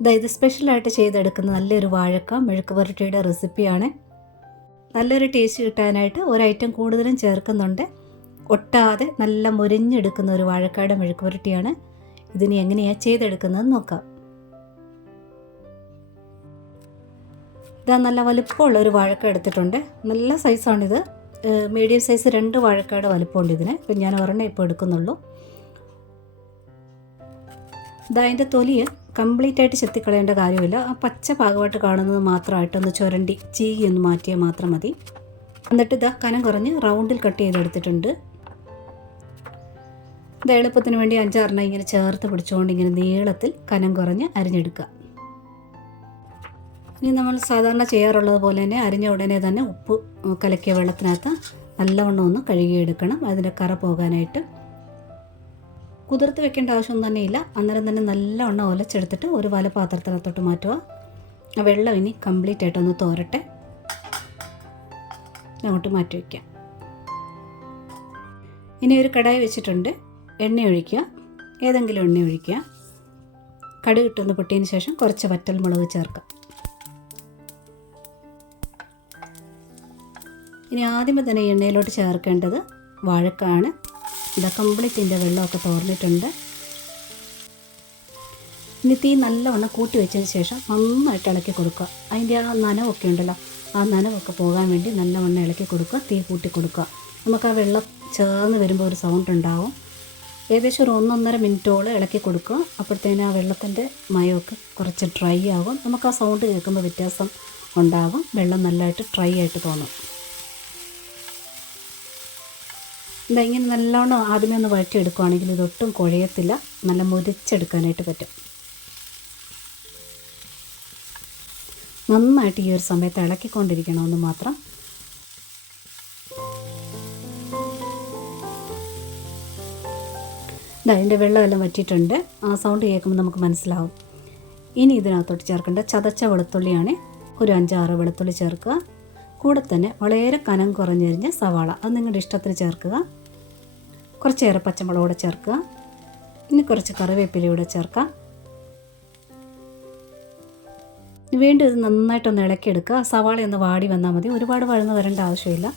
ഇത് സ്പെഷ്യലായിട്ട് ചെയ്തെടുക്കുന്ന നല്ലൊരു വാഴക്ക മെഴുക്ക് പുരട്ടിയുടെ റെസിപ്പിയാണ്. നല്ലൊരു ടേസ്റ്റ് കിട്ടാനായിട്ട് ഒരു ഐറ്റം കൂടുതലും ചേർക്കുന്നുണ്ട്. ഒട്ടാതെ നല്ല മുരിഞ്ഞെടുക്കുന്ന ഒരു വാഴക്കായുടെ മെഴുക്ക് പുരട്ടിയാണ്. ഇതിന് എങ്ങനെയാണ് ചെയ്തെടുക്കുന്നതെന്ന് നോക്കാം. ഇതാ നല്ല വലുപ്പമുള്ള ഒരു വാഴക്ക എടുത്തിട്ടുണ്ട്. നല്ല സൈസാണിത്. മീഡിയം സൈസ് 2 വാഴക്കായുടെ വലുപ്പമുണ്ട് ഇതിന്. ഇപ്പം ഞാൻ ഒരെണ്ണം ഇപ്പോൾ എടുക്കുന്നുള്ളൂ. അതിൻ്റെ തൊലി കംപ്ലീറ്റ് ആയിട്ട് ചെത്തിക്കളയേണ്ട കാര്യമില്ല. ആ പച്ച ഭാഗമായിട്ട് കാണുന്നത് മാത്രമായിട്ടൊന്ന് ചുരണ്ടി ചീകി ഒന്ന് മാറ്റിയാൽ മാത്രം മതി. എന്നിട്ട് കനം കുറഞ്ഞ് റൗണ്ടിൽ കട്ട് ചെയ്തെടുത്തിട്ടുണ്ട്. എളുപ്പത്തിന് വേണ്ടി 5-6 ഇങ്ങനെ ചേർത്ത് പിടിച്ചുകൊണ്ട് ഇങ്ങനെ നീളത്തിൽ കനം കുറഞ്ഞ് അരിഞ്ഞെടുക്കുക. ഇനി നമ്മൾ സാധാരണ ചെയ്യാറുള്ളത് പോലെ തന്നെ അരിഞ്ഞ ഉടനെ തന്നെ ഉപ്പ് കലക്കിയ വെള്ളത്തിനകത്ത് നല്ലവണ്ണം ഒന്ന് കഴുകിയെടുക്കണം, അതിൻ്റെ കറ പോകാനായിട്ട്. കുതിർത്ത് വെക്കേണ്ട ആവശ്യമൊന്നും തന്നെയില്ല. അന്നേരം തന്നെ നല്ലവണ്ണം ഒലച്ചെടുത്തിട്ട് ഒരു വല പാത്രത്തിനകത്തോട്ട് മാറ്റുക. ആ വെള്ളം ഇനി കംപ്ലീറ്റ് ആയിട്ടൊന്ന് തോരട്ടെ. അങ്ങോട്ട് മാറ്റി വയ്ക്കാം. ഇനി ഒരു കടായി വെച്ചിട്ടുണ്ട്. എണ്ണ ഒഴിക്കുക, ഏതെങ്കിലും എണ്ണ ഒഴിക്കുക. കടുക് ഇട്ടൊന്ന് പൊട്ടിയതിന് ശേഷം കുറച്ച് വറ്റൽമുളക് ചേർക്കാം. ഇനി ആദ്യമേ തന്നെ എണ്ണയിലോട്ട് ചേർക്കേണ്ടത് വാഴക്കാണ്. കംപ്ലീറ്റ് ഇതിൻ്റെ വെള്ളമൊക്കെ തോർന്നിട്ടുണ്ട്. ഇനി തീ നല്ലവണ്ണം കൂട്ടി വെച്ചതിന് ശേഷം നന്നായിട്ട് ഇളക്കി കൊടുക്കുക. അതിൻ്റെ ആ നനവൊക്കെ ഉണ്ടല്ലോ, ആ നനവൊക്കെ പോകാൻ വേണ്ടി നല്ലവണ്ണം ഇളക്കി കൊടുക്കുക. തീ കൂട്ടി കൊടുക്കുക. നമുക്ക് ആ വെള്ളം ചേർന്ന് വരുമ്പോൾ ഒരു സൗണ്ട് ഉണ്ടാവും. ഏകദേശം ഒരു 1-1.5 മിനിറ്റോളം ഇളക്കി കൊടുക്കുക. അപ്പോഴത്തേനും ആ വെള്ളത്തിൻ്റെ മയമൊക്കെ കുറച്ച് ഡ്രൈ ആകും. നമുക്ക് ആ സൗണ്ട് കേൾക്കുമ്പോൾ വ്യത്യാസം ഉണ്ടാകും. വെള്ളം നല്ലതായിട്ട് ഡ്രൈ ആയിട്ട് തോന്നും. ഇങ്ങനെ നല്ലോണം ആദ്യമേ ഒന്ന് വഴറ്റിയെടുക്കുകയാണെങ്കിൽ ഇതൊട്ടും കുഴയത്തില്ല. നല്ല മുരിച്ചെടുക്കാനായിട്ട് പറ്റും. നന്നായിട്ട് ഈ ഒരു സമയത്ത് ഇളക്കിക്കൊണ്ടിരിക്കണമെന്ന് മാത്രം. അതിൻ്റെ വെള്ളമെല്ലാം വറ്റിയിട്ടുണ്ട്. ആ സൗണ്ട് കേൾക്കുമ്പോൾ നമുക്ക് മനസ്സിലാവും. ഇനി ഇതിനകത്തോട്ട് ചേർക്കേണ്ട ചതച്ച വെളുത്തുള്ളിയാണ്. ഒരു 5-6 വെളുത്തുള്ളി ചേർക്കുക. കൂടെ തന്നെ വളരെ കനം കുറഞ്ഞരിഞ്ഞ സവാള, അത് നിങ്ങളുടെ ഇഷ്ടത്തിന് ചേർക്കുക. കുറച്ചേറെ പച്ചമുളക് കൂടെ ചേർക്കുക. ഇനി കുറച്ച് കറിവേപ്പിലയൂടെ ചേർക്കാം. വീണ്ടും ഇത് നന്നായിട്ടൊന്ന് ഇളക്കിയെടുക്കുക. സവാള ഒന്ന് വാടി വന്നാൽ മതി, ഒരുപാട് വഴന്ന് വരേണ്ട ആവശ്യമില്ല.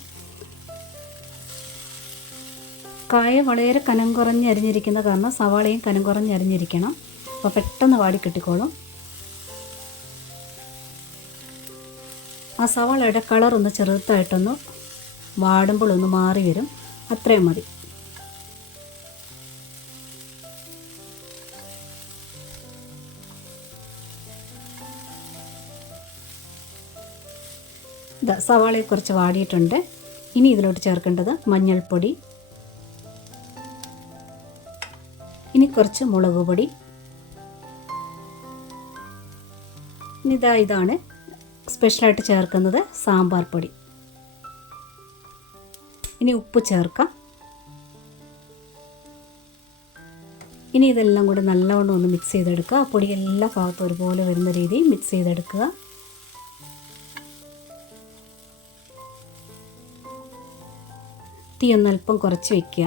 കായ വളരെ കനം കുറഞ്ഞ് അരിഞ്ഞിരിക്കുന്ന കാരണം സവാളയും കനം കുറഞ്ഞ് അരിഞ്ഞിരിക്കണം. അപ്പോൾ പെട്ടെന്ന് വാടി കിട്ടിക്കോളും. ആ സവാളയുടെ കളറൊന്ന് ചെറുതായിട്ടൊന്ന് വാടുമ്പോൾ ഒന്ന് മാറി വരും, അത്രയും മതി. സവാളയെ കുറച്ച് വാടിയിട്ടുണ്ട്. ഇനി ഇതിലോട്ട് ചേർക്കേണ്ടത് മഞ്ഞൾപ്പൊടി, ഇനി കുറച്ച് മുളക് പൊടി. ഇനി ഇതാണ് സ്പെഷ്യലായിട്ട് ചേർക്കുന്നത് സാമ്പാർ പൊടി. ഇനി ഉപ്പ് ചേർക്കാം. ഇനി ഇതെല്ലാം കൂടി നല്ലവണ്ണം ഒന്ന് മിക്സ് ചെയ്തെടുക്കുക. ആ പൊടി എല്ലാ ഭാഗത്തും ഒരുപോലെ വരുന്ന രീതിയിൽ മിക്സ് ചെയ്തെടുക്കുക. തീ ഒന്നല്പം കുറച്ച് വയ്ക്കുക.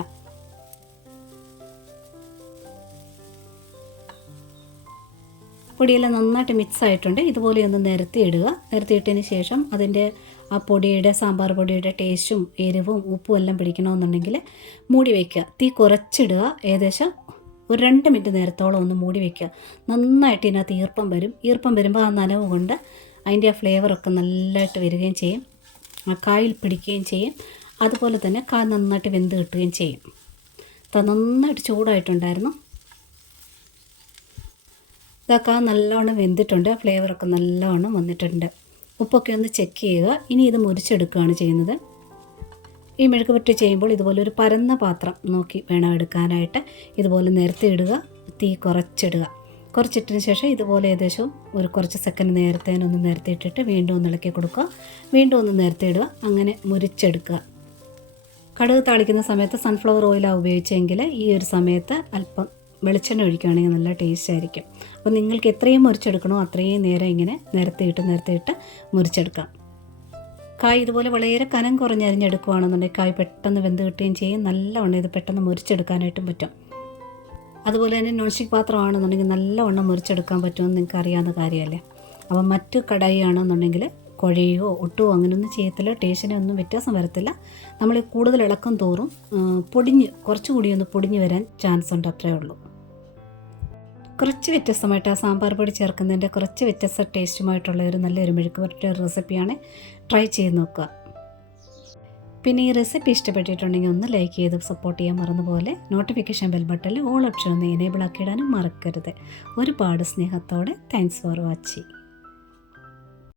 പൊടിയെല്ലാം നന്നായിട്ട് മിക്സ് ആയിട്ടുണ്ട്. ഇതുപോലെ ഒന്ന് നിരത്തിയിടുക. നിരത്തിയിട്ടതിന് ശേഷം അതിൻ്റെ ആ പൊടിയുടെ സാമ്പാർ പൊടിയുടെ ടേസ്റ്റും എരിവും ഉപ്പും എല്ലാം പിടിക്കണമെന്നുണ്ടെങ്കിൽ മൂടി വയ്ക്കുക. തീ കുറച്ചിടുക. ഏകദേശം ഒരു 2 മിനിറ്റ് നേരത്തോളം ഒന്ന് മൂടി വയ്ക്കുക. നന്നായിട്ട് ഇതിനകത്ത് ഈർപ്പം വരും. ഈർപ്പം വരുമ്പോൾ ആ നനവ് കൊണ്ട് അതിൻ്റെ ആ ഫ്ലേവറൊക്കെ നല്ലതായിട്ട് വരികയും ചെയ്യും, ആ കായിൽ പിടിക്കുകയും ചെയ്യും. അതുപോലെ തന്നെ കായ നന്നായിട്ട് വെന്ത് കിട്ടുകയും ചെയ്യും. നന്നായിട്ട് ചൂടായിട്ടുണ്ടായിരുന്നു. ഇതൊക്കെ നല്ലവണ്ണം വെന്തിട്ടുണ്ട്. ഫ്ലേവറൊക്കെ നല്ലവണ്ണം വന്നിട്ടുണ്ട്. ഉപ്പൊക്കെ ഒന്ന് ചെക്ക് ചെയ്യുക. ഇനി ഇത് മുരിച്ചെടുക്കുകയാണ് ചെയ്യുന്നത്. ഈ മെഴുക്ക് പുരട്ടി ചെയ്യുമ്പോൾ ഇതുപോലെ ഒരു പരന്ന പാത്രം നോക്കി വേണം എടുക്കാനായിട്ട്. ഇതുപോലെ നിരത്തി ഇടുക. തീ കുറച്ചിടുക. കുറച്ചിട്ടതിന് ശേഷം ഇതുപോലെ ഏകദേശം ഒരു കുറച്ച് സെക്കൻഡ് നേരത്തേനൊന്ന് നിരത്തിയിട്ടിട്ട് വീണ്ടും ഒന്ന് ഇളക്കി കൊടുക്കുക. വീണ്ടും ഒന്ന് നിരത്തി ഇടുക. അങ്ങനെ മുരിച്ചെടുക്കുക. കടുക് താളിക്കുന്ന സമയത്ത് സൺഫ്ലവർ ഓയിലാണ് ഉപയോഗിച്ചെങ്കിൽ ഈ ഒരു സമയത്ത് അല്പം വെളിച്ചെണ്ണ ഒഴിക്കുകയാണെങ്കിൽ നല്ല ടേസ്റ്റ് ആയിരിക്കും. അപ്പോൾ നിങ്ങൾക്ക് എത്രയും മുറിച്ചെടുക്കണോ അത്രയും നേരം ഇങ്ങനെ നിരത്തിയിട്ട് മുറിച്ചെടുക്കാം. കായ് ഇതുപോലെ വളരെ കനം കുറഞ്ഞരിഞ്ഞെടുക്കുകയാണെന്നുണ്ടെങ്കിൽ കായ് പെട്ടെന്ന് വെന്ത് കിട്ടുകയും ചെയ്യും. നല്ലവണ്ണം ഇത് പെട്ടെന്ന് മുറിച്ചെടുക്കാനായിട്ടും പറ്റും. അതുപോലെ തന്നെ നോൺ സ്റ്റിക്ക് പാത്രമാണെന്നുണ്ടെങ്കിൽ നല്ലവണ്ണം മുറിച്ചെടുക്കാൻ പറ്റുമെന്ന് നിങ്ങൾക്ക് അറിയാവുന്ന കാര്യമല്ലേ. അപ്പം മറ്റു കടായി ആണെന്നുണ്ടെങ്കിൽ കുഴയോ ഒട്ടുമോ അങ്ങനെയൊന്നും ചെയ്യത്തില്ല, ടേസ്റ്റിനൊന്നും വ്യത്യാസം വരത്തില്ല. നമ്മൾ കൂടുതൽ ഇളക്കം തോറും കുറച്ചുകൂടി ഒന്ന് പൊടിഞ്ഞ് വരാൻ ചാൻസ് ഉണ്ട്, അത്രയേ ഉള്ളൂ. കുറച്ച് വ്യത്യസ്തമായിട്ട് ആ സാമ്പാർ പൊടി ചേർക്കുന്നതിൻ്റെ കുറച്ച് വ്യത്യസ്ത ടേസ്റ്റുമായിട്ടുള്ള ഒരു നല്ലൊരു മെഴുക്ക് പുരട്ടി റെസിപ്പിയാണ്. ട്രൈ ചെയ്ത് നോക്കുക. പിന്നെ ഈ റെസിപ്പി ഇഷ്ടപ്പെട്ടിട്ടുണ്ടെങ്കിൽ ഒന്ന് ലൈക്ക് ചെയ്ത് സപ്പോർട്ട് ചെയ്യാൻ മറന്നുപോലെ നോട്ടിഫിക്കേഷൻ ബെൽ ബട്ടണിൽ ഓൾ ഓപ്ഷൻ ഒന്ന് എനേബിൾ ആക്കിയിടാനും മറക്കരുത്. ഒരുപാട് സ്നേഹത്തോടെ താങ്ക്സ് ഫോർ വാച്ചിങ്.